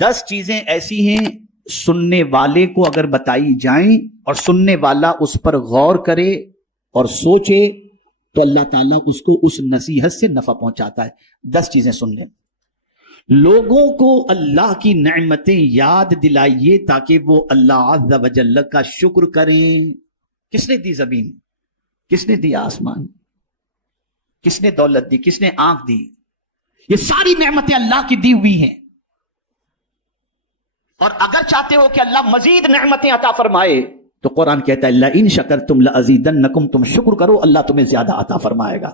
10 چیزیں ایسی ہیں سننے والے کو اگر بتائی جائیں اور سننے والا اس پر غور کرے اور سوچے تو اللہ تعالیٰ اس کو اس نصیحت سے نفع پہنچاتا ہے. 10 چیزیں سن لیں. لوگوں کو اللہ کی نعمتیں یاد دلائیے تاکہ وہ اللہ عز و جل کا شکر کریں. کس نے دی زمین؟ کس نے دیا آسمان؟ کس نے دولت دی؟ کس نے آنکھ دی؟ یہ ساری نعمتیں اللہ کی دی ہوئی ہیں. اور اگر چاہتے ہو کہ اللہ مزید نعمتیں عطا فرمائے تو قرآن کہتا ہے لئن شکرتم لازیدنکم، تم شکر کرو اللہ تمہیں زیادہ عطا فرمائے گا.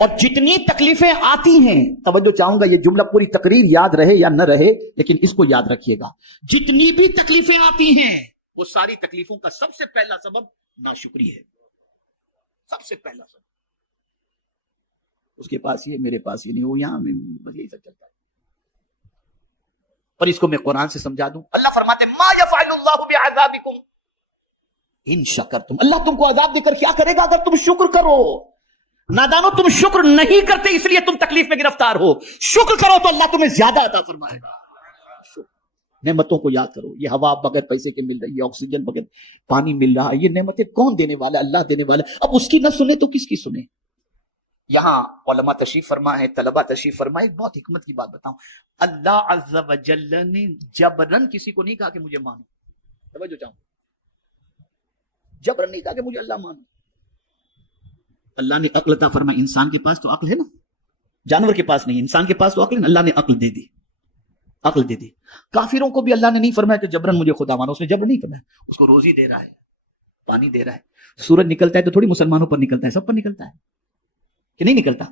اور جتنی تکلیفیں آتی ہیں، توجہ چاہوں گا یہ جملہ پوری تقریر یاد رہے یا نہ رہے لیکن اس کو یاد رکھیے گا، جتنی بھی تکلیفیں آتی ہیں وہ ساری تکلیفوں کا سب سے پہلا سبب ناشکری ہے. سب سے پہلا سبب. اس کے پاس یہ، میرے پاس یہ نہیں، وہ یہاں میں بس یہی سب چلتا ہے. اور اس کو میں قرآن سے سمجھا دوں. اللہ فرماتے ہیں ما یفعل اللہ بعذابکم ان شکرتم، اللہ تم کو عذاب دے کر کیا کرے گا اگر تم شکر کرو. نادانو، تم شکر نہیں کرتے اس لیے تم تکلیف میں گرفتار ہو. شکر کرو تو اللہ تمہیں زیادہ عطا فرمائے گا. نعمتوں کو یاد کرو. یہ ہوا بغیر پیسے کے مل رہی ہے، آکسیجن بغیر پانی مل رہا ہے، یہ نعمتیں کون دینے والا؟ اللہ دینے والا. اب اس کی نہ سنے تو کس کی سنے؟ یہاں علماء تشریف فرما ہے، طلباء تشریف فرما. ایک بہت حکمت کی بات بتاؤں، اللہ عز و جل نے جبرن کسی کو نہیں کہا کہ مجھے مانو. توجہ چاہوں، جبرن نہیں کہا کہ مجھے اللہ مانو. اللہ نے عقل عطا فرمائی. انسان کے پاس تو عقل ہے نا، جانور کے پاس نہیں، انسان کے پاس تو عقل ہے. اللہ نے عقل دے دی، عقل دے دی. کافروں کو بھی اللہ نے نہیں فرمایا کہ جبرن مجھے خدا مانو. اس نے جبرن نہیں فرمایا، اس کو روزی دے رہا ہے، پانی دے رہا ہے. سورج نکلتا ہے تو تھوڑی مسلمانوں پر نکلتا ہے، سب پر نکلتا ہے کہ نہیں نکلتا؟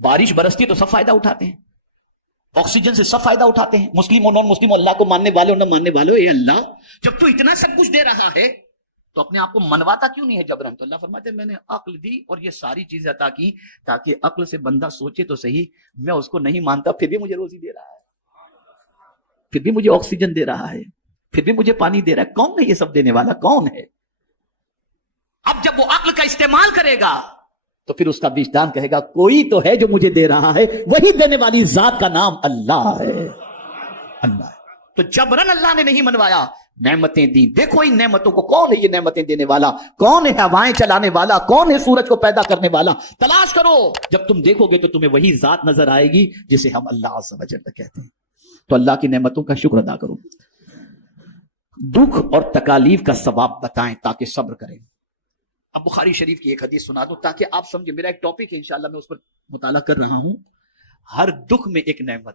بارش برستی تو سب فائدہ اٹھاتے ہیں، آکسیجن سے سب فائدہ اٹھاتے ہیں، مسلم اور نان مسلم، اللہ کو ماننے والے اور نہ ماننے والے. اے اللہ، جب تو اتنا سب کچھ دے رہا ہے تو اپنے آپ کو منواتا کیوں نہیں ہے جبرن؟ تو اللہ فرماتے ہیں میں نے عقل دی اور یہ ساری چیزیں عطا کی تاکہ عقل سے بندہ سوچے تو صحیح، میں اس کو نہیں مانتا پھر بھی مجھے روزی دے رہا ہے، پھر بھی مجھے آکسیجن دے رہا ہے، پھر بھی مجھے پانی دے رہا ہے. کون ہے یہ سب دینے والا؟ کون ہے؟ اب جب وہ عقل کا استعمال کرے گا تو پھر اس کا وجدان کہے گا کوئی تو ہے جو مجھے دے رہا ہے، وہی دینے والی ذات کا نام اللہ ہے. اللہ ہے. تو جبرن اللہ نے نہیں منوایا، نعمتیں دی. دیکھو ان نعمتوں کو، کون ہے یہ نعمتیں دینے والا؟ کون ہے ہوائیں چلانے والا؟ کون ہے سورج کو پیدا کرنے والا؟ تلاش کرو. جب تم دیکھو گے تو تمہیں وہی ذات نظر آئے گی جسے ہم اللہ عز و جل کہتے ہیں. تو اللہ کی نعمتوں کا شکر ادا کرو. دکھ اور تکالیف کا ثواب بتائیں تاکہ صبر کریں. اب بخاری شریف کی ایک حدیث سنا دوں تاکہ آپ سمجھیں. میرا ایک ٹاپک ہے انشاءاللہ، میں اس پر مطالعہ کر رہا ہوں. ہر دکھ میں ایک نعمت،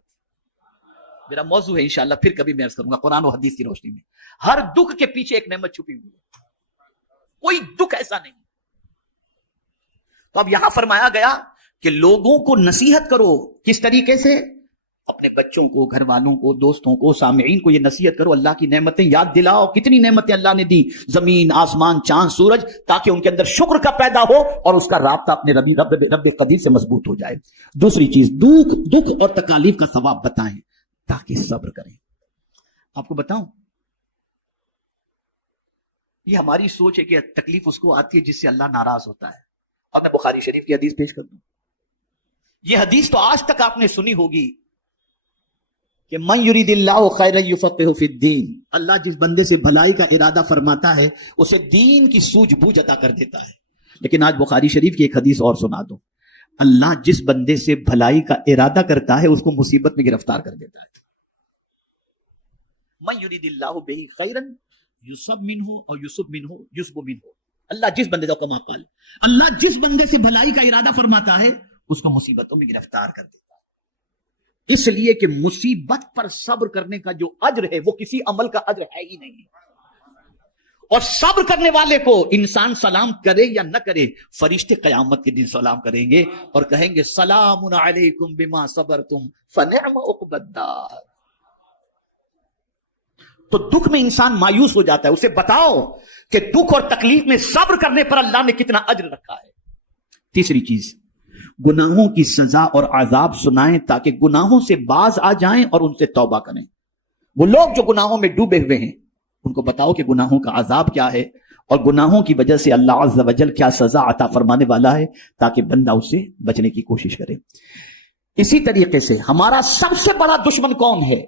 میرا موضوع ہے انشاءاللہ، پھر کبھی میں عرض کروں گا قرآن و حدیث کی روشنی میں. ہر دکھ کے پیچھے ایک نعمت چھپی ہوئی ہے، کوئی دکھ ایسا نہیں. تو اب یہاں فرمایا گیا کہ لوگوں کو نصیحت کرو. کس طریقے سے؟ اپنے بچوں کو، گھر والوں کو، دوستوں کو، سامعین کو یہ نصیحت کرو، اللہ کی نعمتیں یاد دلاؤ. کتنی نعمتیں اللہ نے دی، زمین، آسمان، چاند، سورج، تاکہ ان کے اندر شکر کا پیدا ہو اور اس کا رابطہ اپنے رب قدیر سے مضبوط ہو جائے. دوسری چیز، دکھ اور تکالیف کا ثواب بتائیں تاکہ صبر کریں. آپ کو بتاؤں، یہ ہماری سوچ ہے کہ تکلیف اس کو آتی ہے جس سے اللہ ناراض ہوتا ہے. اور میں بخاری شریف کی حدیث پیش کر دوں. یہ حدیث تو آج تک آپ نے سنی ہوگی کہ من یرید اللہ خیرا یفقہہ فی الدین، اللہ جس بندے سے بھلائی کا ارادہ فرماتا ہے اسے دین کی سوجھ بوجھ عطا کر دیتا ہے. لیکن آج بخاری شریف کی ایک حدیث اور سنا دو. اللہ جس بندے سے بھلائی کا ارادہ کرتا ہے اس کو مصیبت میں گرفتار کر دیتا ہے. من یرید اللہ بہ خیرا یصب منہ اور یصب منہ یصب منہ. اللہ جس بندے کا، کما قال، اللہ جس بندے سے بھلائی کا ارادہ فرماتا ہے اس کو مصیبتوں میں گرفتار کر دیتا ہے. اس لیے کہ مصیبت پر صبر کرنے کا جو اجر ہے وہ کسی عمل کا اجر ہے ہی نہیں. اور صبر کرنے والے کو انسان سلام کرے یا نہ کرے، فرشتے قیامت کے دن سلام کریں گے اور کہیں گے سلام علیکم بما صبرتم فنعم عقبی الدار. تو دکھ میں انسان مایوس ہو جاتا ہے، اسے بتاؤ کہ دکھ اور تکلیف میں صبر کرنے پر اللہ نے کتنا اجر رکھا ہے. تیسری چیز، گناہوں کی سزا اور عذاب سنائیں تاکہ گناہوں سے باز آ جائیں اور ان سے توبہ کریں. وہ لوگ جو گناہوں میں ڈوبے ہوئے ہیں ان کو بتاؤ کہ گناہوں کا عذاب کیا ہے اور گناہوں کی وجہ سے اللہ عز و جل کیا سزا عطا فرمانے والا ہے تاکہ بندہ اس سے بچنے کی کوشش کرے. اسی طریقے سے ہمارا سب سے بڑا دشمن کون ہے؟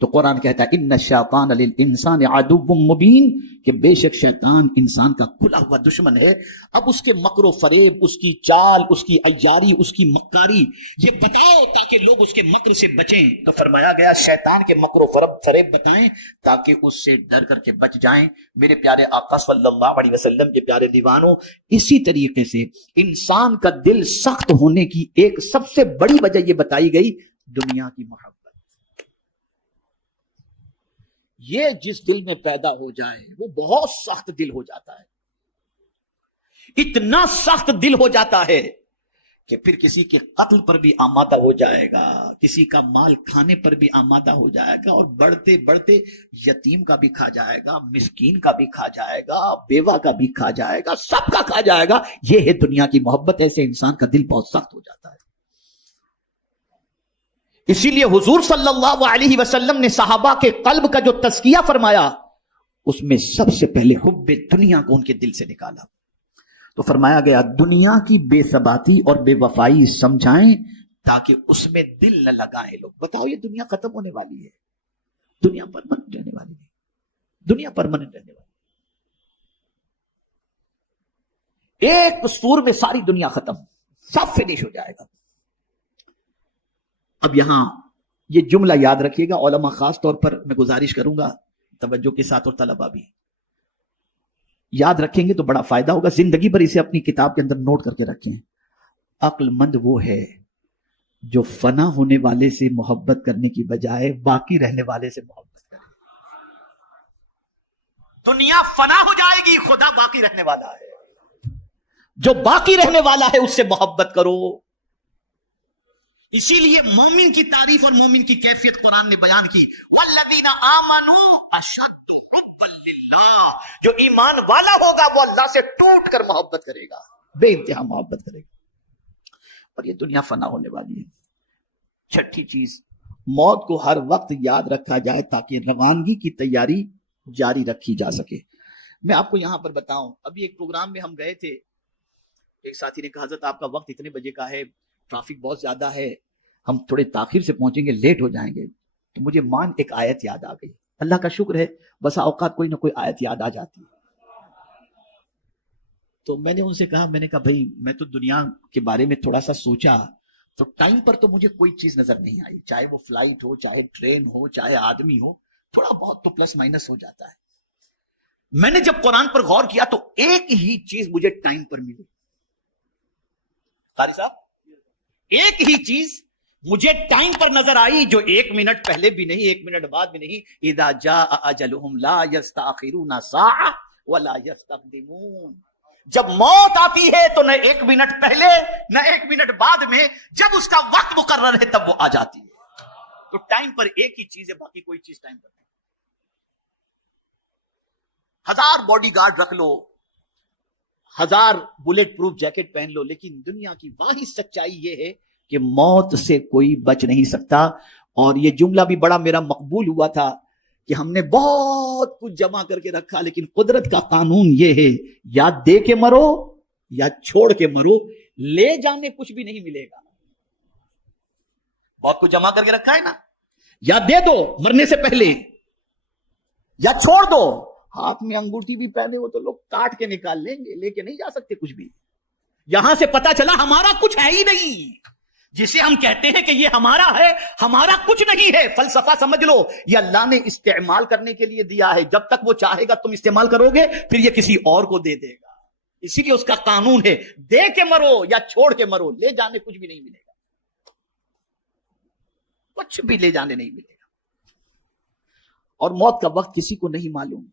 تو قرآن کہتا ہے ان الشیطان للانسان عدو مبین کہ بے شک شیطان انسان کا کھلا ہوا دشمن ہے. اب اس کے مکر و فریب، اس کی چال، اس کی عیاری، اس کی مکاری یہ بتاؤ تاکہ لوگ اس کے مکر سے بچیں. تو فرمایا گیا شیطان کے مکر و فریب بتائیں تاکہ اس سے ڈر کر کے بچ جائیں. میرے پیارے آقا صلی اللہ علیہ وسلم کے پیارے دیوانوں، اسی طریقے سے انسان کا دل سخت ہونے کی ایک سب سے بڑی وجہ یہ بتائی گئی دنیا کی محبت. یہ جس دل میں پیدا ہو جائے وہ بہت سخت دل ہو جاتا ہے، اتنا سخت دل ہو جاتا ہے کہ پھر کسی کے قتل پر بھی آمادہ ہو جائے گا، کسی کا مال کھانے پر بھی آمادہ ہو جائے گا، اور بڑھتے بڑھتے یتیم کا بھی کھا جائے گا، مسکین کا بھی کھا جائے گا، بیوہ کا بھی کھا جائے گا، سب کا کھا جائے گا. یہ ہے دنیا کی محبت. ایسے انسان کا دل بہت سخت ہو جاتا ہے. اسی لیے حضور صلی اللہ علیہ وسلم نے صحابہ کے قلب کا جو تزکیہ فرمایا اس میں سب سے پہلے حب دنیا کو ان کے دل سے نکالا. تو فرمایا گیا دنیا کی بے ثباتی اور بے وفائی سمجھائیں تاکہ اس میں دل نہ لگائیں لوگ. بتاؤ یہ دنیا ختم ہونے والی ہے، دنیا پرماننٹ رہنے والی ہے، دنیا پرماننٹ رہنے والی ہے. ایک سور میں ساری دنیا ختم، سب فنش ہو جائے گا. اب یہاں یہ جملہ یاد رکھیے گا علماء، خاص طور پر میں گزارش کروں گا توجہ کے ساتھ، اور طلبہ بھی یاد رکھیں گے تو بڑا فائدہ ہوگا. زندگی بھر اسے اپنی کتاب کے اندر نوٹ کر کے رکھیں. عقل مند وہ ہے جو فنا ہونے والے سے محبت کرنے کی بجائے باقی رہنے والے سے محبت کرے. دنیا فنا ہو جائے گی، خدا باقی رہنے والا ہے. جو باقی رہنے والا ہے اس سے محبت کرو. اسی لیے مومن کی تعریف اور مومن کی کیفیت قرآن نے بیان کی. والذین آمنوا اشد حبا للہ، جو ایمان والا ہوگا وہ اللہ سے ٹوٹ کر محبت کرے گا، بے انتہا محبت کرے گا. اور یہ دنیا فنا ہونے والی ہے. چھٹی چیز، موت کو ہر وقت یاد رکھا جائے تاکہ روانگی کی تیاری جاری رکھی جا سکے. میں آپ کو یہاں پر بتاؤں، ابھی ایک پروگرام میں ہم گئے تھے، ایک ساتھی نے کہا حضرت آپ کا وقت اتنے بجے کا ہے، ٹریفک بہت زیادہ ہے، ہم تھوڑے تاخیر سے پہنچیں گے، لیٹ ہو جائیں گے. تو مجھے ایک آیت یاد آ گئی. اللہ کا شکر ہے بسا اوقات کوئی نہ کوئی آیت یاد آ جاتی ہے. تو میں نے ان سے کہا، میں نے کہا بھائی میں تو دنیا کے بارے میں تھوڑا سا سوچا تو ٹائم پر تو مجھے کوئی چیز نظر نہیں آئی، چاہے وہ فلائٹ ہو، چاہے ٹرین ہو، چاہے آدمی ہو، تھوڑا بہت تو پلس مائنس ہو جاتا ہے. میں نے جب قرآن پر غور کیا تو ایک ہی چیز مجھے ٹائم پر ملی. قاری صاحب، ایک ہی چیز مجھے ٹائم پر نظر آئی جو 1 منٹ پہلے بھی نہیں، 1 منٹ بعد بھی نہیں. اذا جاء اجلهم لا يستأخرون ساعة ولا يستقدمون. جب موت آتی ہے تو نہ 1 منٹ پہلے نہ 1 منٹ بعد میں، جب اس کا وقت مقرر ہے تب وہ آ جاتی ہے. تو ٹائم پر ایک ہی چیز ہے، باقی کوئی چیز ٹائم پر نہیں. 1000 باڈی گارڈ رکھ لو، 1000 بلیٹ پروف جیکٹ پہن لو، لیکن دنیا کی واحد سچائی یہ ہے کہ موت سے کوئی بچ نہیں سکتا. اور یہ جملہ بھی بڑا میرا مقبول ہوا تھا کہ ہم نے بہت کچھ جمع کر کے رکھا، لیکن قدرت کا قانون یہ ہے یا دے کے مرو یا چھوڑ کے مرو، لے جانے کچھ بھی نہیں ملے گا. بہت کچھ جمع کر کے رکھا ہے نا، یا دے دو مرنے سے پہلے یا چھوڑ دو. ہاتھ میں انگوٹھی بھی پہنے ہو تو لوگ کاٹ کے نکال لیں گے، لے کے نہیں جا سکتے کچھ بھی. یہاں سے پتا چلا ہمارا کچھ ہے ہی نہیں. جسے ہم کہتے ہیں کہ یہ ہمارا ہے، ہمارا کچھ نہیں ہے. فلسفہ سمجھ لو، یہ اللہ نے استعمال کرنے کے لیے دیا ہے. جب تک وہ چاہے گا تم استعمال کرو گے، پھر یہ کسی اور کو دے دے گا. اسی لیے اس کا قانون ہے دے کے مرو یا چھوڑ کے مرو، لے جانے کچھ بھی نہیں ملے گا، کچھ بھی لے جانے نہیں ملے گا. اور موت کا وقت کسی کو نہیں معلوم.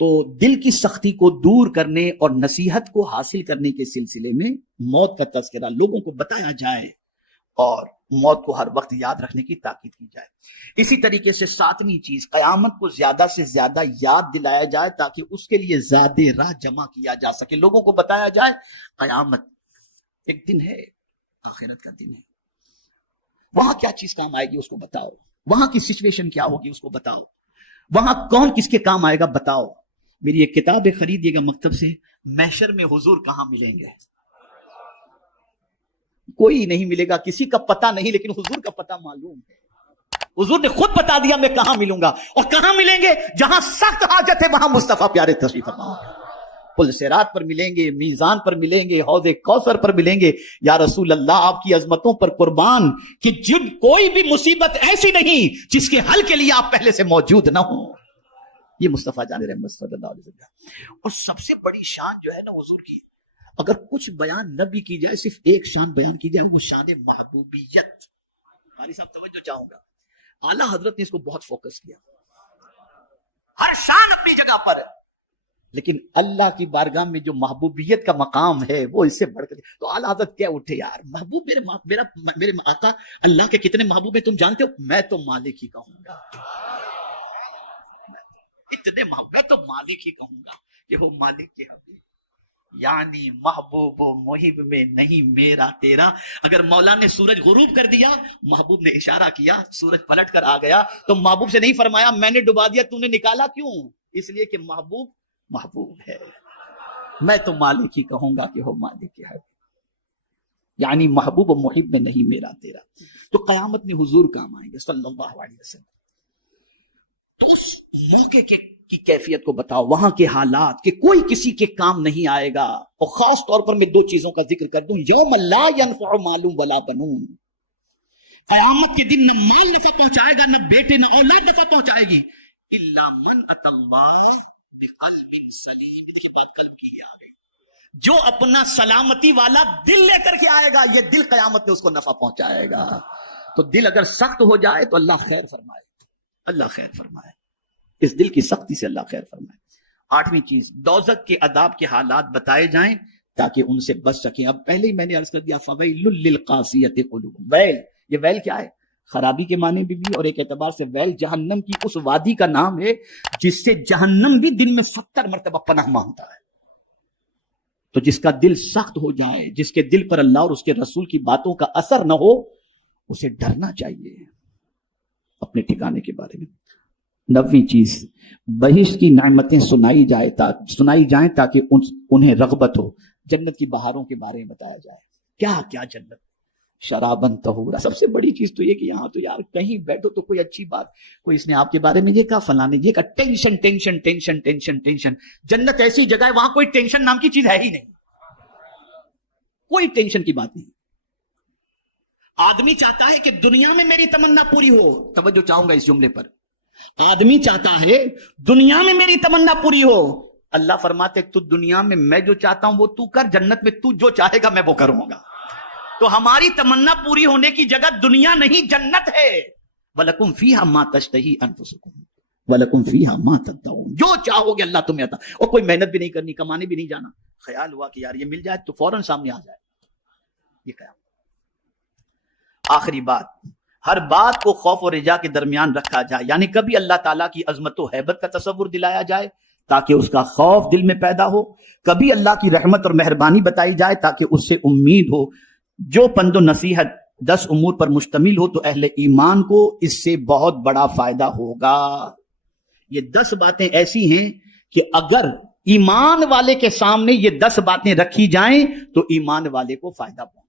تو دل کی سختی کو دور کرنے اور نصیحت کو حاصل کرنے کے سلسلے میں موت کا تذکرہ لوگوں کو بتایا جائے اور موت کو ہر وقت یاد رکھنے کی تاکید کی جائے. اسی طریقے سے 7ویں چیز، قیامت کو زیادہ سے زیادہ یاد دلایا جائے تاکہ اس کے لیے زیادہ راہ جمع کیا جا سکے. لوگوں کو بتایا جائے قیامت ایک دن ہے، آخرت کا دن ہے، وہاں کیا چیز کام آئے گی اس کو بتاؤ، وہاں کی سچویشن کیا ہوگی اس کو بتاؤ، وہاں کون کس کے کام آئے گا بتاؤ. میری ایک کتاب خریدیے گا مکتب سے، محشر میں حضور کہاں ملیں گے. کوئی نہیں ملے گا، کسی کا پتہ نہیں، لیکن حضور کا پتہ معلوم ہے. حضور نے خود بتا دیا میں کہاں ملوں گا، اور کہاں ملیں گے؟ جہاں سخت حاجت ہے وہاں مصطفیٰ پیارے تشریف فرما گے۔ پل صراط پر ملیں گے، میزان پر ملیں گے، حوض کوثر پر ملیں گے۔ یا رسول اللہ آپ کی عظمتوں پر قربان کہ جن کوئی بھی مصیبت ایسی نہیں جس کے حل کے لیے آپ پہلے سے موجود نہ ہوں۔ یہ مصطفیٰ جان رحمت صلی اللہ علیہ وسلم۔ اور سب سے بڑی شان جو ہے نا حضور کی، اگر کچھ بیان نہ بھی کی جائے، صرف ایک شان بیان کی جائے، وہ شان محبوبیت۔ ہماری صاحب توجہ چاہوں گا، اعلیٰ حضرت نے اس کو بہت فوکس کیا، ہر شان اپنی جگہ پر، لیکن اللہ کی بارگاہ میں جو محبوبیت کا مقام ہے وہ اس سے بڑھ کر، تو اعلیٰ حضرت کیا اٹھے یار، محبوب میرے آقا اللہ کے کتنے محبوب ہیں تم جانتے ہو؟ میں تو مالک ہی کہوں گا، اتنے محبوب، میں تو مالک ہی کہوں گا کہ وہ مالک کے حبیب، یعنی محبوب و محب میں نہیں میرا تیرا۔ اگر مولا نے سورج غروب کر دیا، محبوب نے اشارہ کیا، سورج پلٹ کر آ گیا، تو محبوب سے نہیں فرمایا میں نے ڈبا دیا تو نے نکالا کیوں؟ اس لیے کہ محبوب محبوب ہے، میں تو مالک ہی کہوں گا کہ وہ مالک ہے، یعنی محبوب و محب میں نہیں میرا تیرا۔ تو قیامت میں حضور کام آئیں گے صلی اللہ علیہ وسلم۔ تو اس موقع کی کیفیت کو بتاؤ، وہاں کے حالات کہ کوئی کسی کے کام نہیں آئے گا۔ اور خاص طور پر میں دو چیزوں کا ذکر کر دوں، یوم لا ينفع مال ولا بنون، قیامت کے دن نہ مال نفع پہنچائے گا، نہ بیٹے نہ اولاد نفع پہنچائے گی، الا من اتى الله بقلب سلیم۔ دیکھیے بات قلب کی آ گئی، جو اپنا سلامتی والا دل لے کر کے آئے گا، یہ دل قیامت میں اس کو نفع پہنچائے گا۔ تو دل اگر سخت ہو جائے تو اللہ خیر فرمائے، اللہ خیر فرمائے، اس دل کی سختی سے اللہ خیر فرمائے۔ آٹھویں چیز، دوزخ کے عذاب کے حالات بتائے جائیں تاکہ ان سے بچ سکیں۔ اب پہلے ہی میں نے عرض کر دیا فویل للقاسیۃ قلوبہم، ویل، یہ ویل کیا ہے؟ خرابی کے معنی بھی، اور ایک اعتبار سے ویل جہنم کی اس وادی کا نام ہے جس سے جہنم بھی دن میں 70 مرتبہ پناہ مانگتا ہے۔ تو جس کا دل سخت ہو جائے، جس کے دل پر اللہ اور اس کے رسول کی باتوں کا اثر نہ ہو، اسے ڈرنا چاہیے اپنے ٹھکانے کے بارے میں۔ 9ویں چیز، بہشت کی نعمتیں سنائی جائیں تاکہ انہیں رغبت ہو۔ جنت کی بہاروں کے بارے میں بتایا جائے، کیا کیا جنت، شرابن طہورا۔ سب سے بڑی چیز تو یہ کہ یہاں تو یار کہیں بیٹھو تو کوئی اچھی بات، کوئی اس نے آپ کے بارے میں یہ کہا، فلاں نے یہ کہا، tension tension tension tension tension. جنت ایسی جگہ ہے وہاں کوئی ٹینشن نام کی چیز ہے ہی نہیں، کوئی ٹینشن کی بات نہیں۔ آدمی چاہتا ہے کہ دنیا میں میری تمنا پوری ہو، توجہ چاہوں گا اس جملے پر، آدمی چاہتا ہے دنیا میں میری تمنا پوری ہو، اللہ فرماتے تو دنیا میں جو چاہتا ہوں وہ تو کر، جنت میں تو جو چاہے گا میں وہ کروں گا۔ تو ہماری تمنا پوری ہونے کی جگہ دنیا نہیں جنت ہے۔ وَلَكُمْ فِيهَا مَا تَشْتَهِي أَنفُسُكُمْ وَلَكُمْ فِيهَا مَا تَدَّعُونَ، جو چاہو گے اللہ تمہیں عطا، اور کوئی محنت بھی نہیں کرنی، کمانے بھی نہیں جانا، خیال ہوا کہ یار یہ مل جائے تو فوراً سامنے آ جائے، یہ قیامت۔ آخری بات، ہر بات کو خوف و رجا کے درمیان رکھا جائے، یعنی کبھی اللہ تعالیٰ کی عظمت و ہیبت کا تصور دلایا جائے تاکہ اس کا خوف دل میں پیدا ہو، کبھی اللہ کی رحمت اور مہربانی بتائی جائے تاکہ اس سے امید ہو۔ جو پند و نصیحت 10 امور پر مشتمل ہو تو اہل ایمان کو اس سے بہت بڑا فائدہ ہوگا۔ یہ 10 باتیں ایسی ہیں کہ اگر ایمان والے کے سامنے یہ 10 باتیں رکھی جائیں تو ایمان والے کو فائدہ پہنچے۔